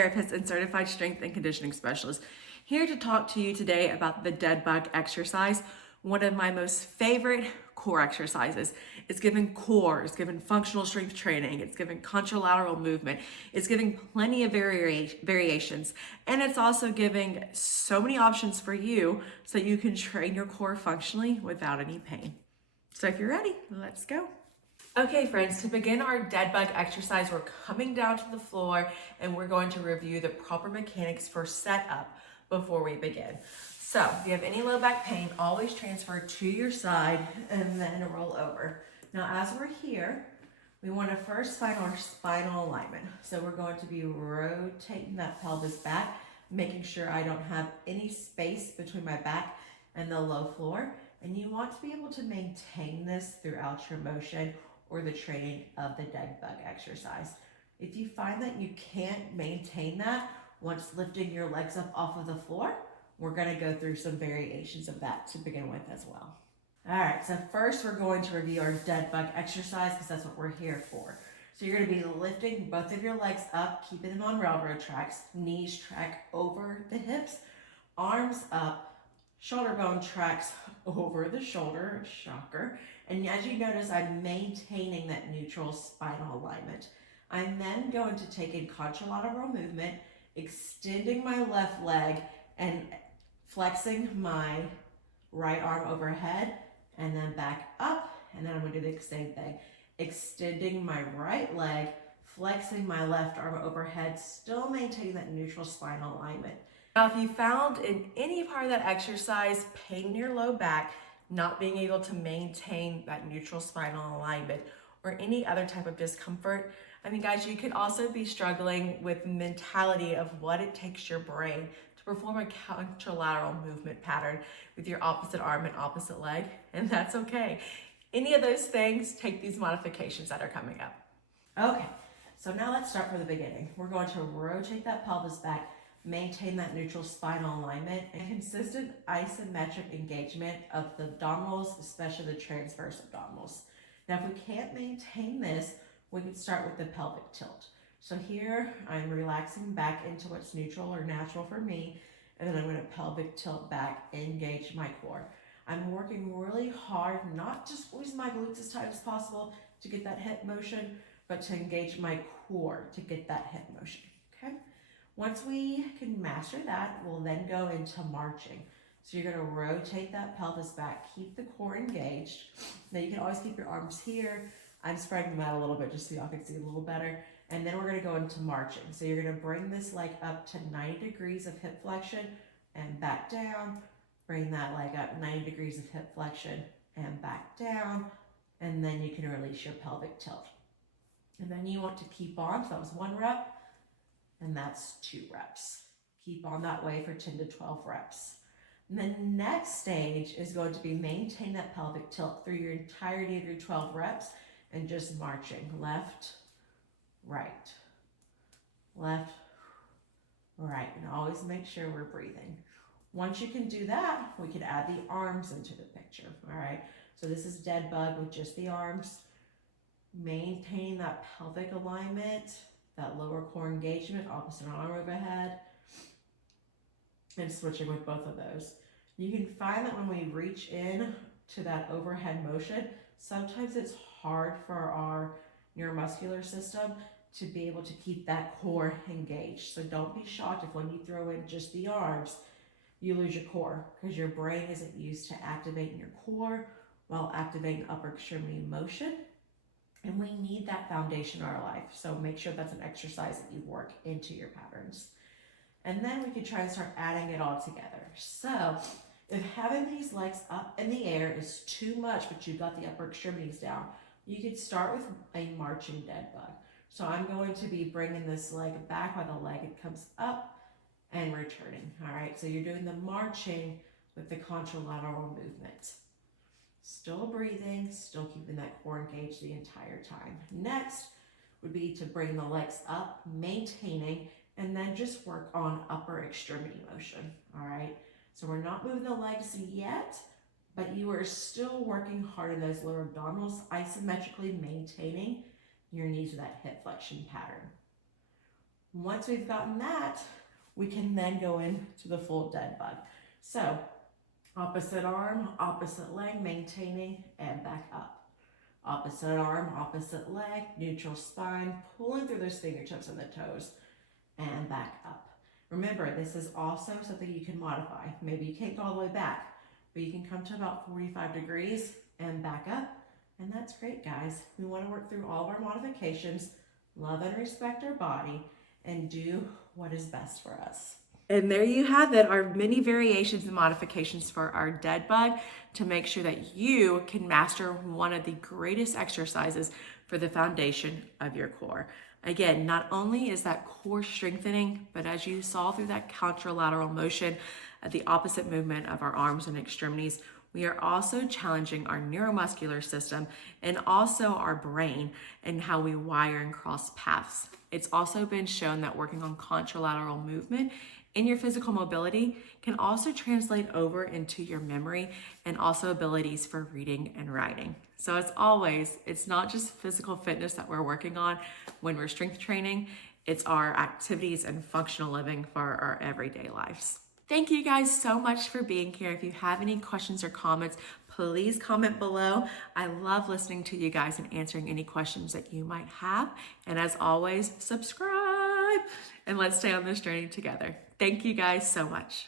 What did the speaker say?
therapist and certified strength and conditioning specialist, here to talk to you today about the Deadbug exercise, one of my most favorite core exercises. It's given core, it's given functional strength training, it's given contralateral movement, it's giving plenty of variations, and it's also giving so many options for you so you can train your core functionally without any pain. So if you're ready, let's go. Okay friends, to begin our Deadbug exercise, we're coming down to the floor and we're going to review the proper mechanics for setup before we begin. So if you have any low back pain, always transfer to your side and then roll over. Now as we're here, we want to first find our spinal alignment. So we're going to be rotating that pelvis back, making sure I don't have any space between my back and the low floor. And you want to be able to maintain this throughout your motion or the training of the Deadbug exercise. If you find that you can't maintain that once lifting your legs up off of the floor, we're gonna go through some variations of that to begin with as well. All right, so first we're going to review our Deadbug exercise because that's what we're here for. So you're gonna be lifting both of your legs up, keeping them on railroad tracks, knees track over the hips, arms up, shoulder bone tracks over the shoulder, shocker. And as you notice, I'm maintaining that neutral spinal alignment. I'm then going to take in contralateral movement, extending my left leg and flexing my right arm overhead and then back up. And then I'm gonna do the same thing. Extending my right leg, flexing my left arm overhead, still maintaining that neutral spinal alignment. Now, if you found in any part of that exercise pain in your low back, not being able to maintain that neutral spinal alignment, or any other type of discomfort, I mean, guys, you could also be struggling with mentality of what it takes your brain to perform a contralateral movement pattern with your opposite arm and opposite leg, and that's okay. Any of those things, take these modifications that are coming up. Okay, so now let's start from the beginning. We're going to rotate that pelvis back, maintain that neutral spinal alignment, and consistent isometric engagement of the abdominals, especially the transverse abdominals. Now, if we can't maintain this, we can start with the pelvic tilt. So here, I'm relaxing back into what's neutral or natural for me, and then I'm gonna pelvic tilt back, engage my core. I'm working really hard, not to squeeze my glutes as tight as possible to get that hip motion, but to engage my core to get that hip motion, okay? Once we can master that, we'll then go into marching. So you're gonna rotate that pelvis back, keep the core engaged. Now you can always keep your arms here. I'm spreading them out a little bit just so y'all can see a little better. And then we're gonna go into marching. So you're gonna bring this leg up to 90 degrees of hip flexion and back down. Bring that leg up 90 degrees of hip flexion and back down. And then you can release your pelvic tilt. And then you want to keep on, so that was 1 rep. And that's 2 reps. Keep on that way for 10 to 12 reps. And the next stage is going to be maintain that pelvic tilt through your entirety of your 12 reps and just marching left, right, left, right. And always make sure we're breathing. Once you can do that, we can add the arms into the picture, all right? So this is Deadbug with just the arms. Maintain that pelvic alignment, that lower core engagement, opposite arm overhead, and switching with both of those. You can find that when we reach in to that overhead motion, sometimes it's hard for our neuromuscular system to be able to keep that core engaged. So don't be shocked if when you throw in just the arms, you lose your core because your brain isn't used to activating your core while activating upper extremity motion. And we need that foundation in our life. So make sure that's an exercise that you work into your patterns. And then we can try to start adding it all together. So if having these legs up in the air is too much, but you've got the upper extremities down, you could start with a marching Deadbug. So I'm going to be bringing this leg back while the leg comes up and returning. All right, so you're doing the marching with the contralateral movement. Still breathing, still keeping that core engaged the entire time. Next would be to bring the legs up, maintaining, and then just work on upper extremity motion, all right? So we're not moving the legs yet, but you are still working hard in those lower abdominals, isometrically maintaining your knees with that hip flexion pattern. Once we've gotten that, we can then go into the full dead bug. So opposite arm, opposite leg, maintaining and back up. Opposite arm, opposite leg, neutral spine, pulling through those fingertips and the toes and back up. Remember, this is also something you can modify. Maybe you can't go all the way back, but you can come to about 45 degrees and back up. And that's great, guys. We want to work through all of our modifications, love and respect our body, and do what is best for us. And there you have it, our many variations and modifications for our dead bug to make sure that you can master one of the greatest exercises for the foundation of your core. Again, not only is that core strengthening, but as you saw through that contralateral motion, the opposite movement of our arms and extremities, we are also challenging our neuromuscular system and also our brain and how we wire and cross paths. It's also been shown that working on contralateral movement in your physical mobility can also translate over into your memory and also abilities for reading and writing. So as always, it's not just physical fitness that we're working on when we're strength training, it's our activities and functional living for our everyday lives. Thank you guys so much for being here. If you have any questions or comments, please comment below. I love listening to you guys and answering any questions that you might have. And as always, subscribe and let's stay on this journey together. Thank you guys so much.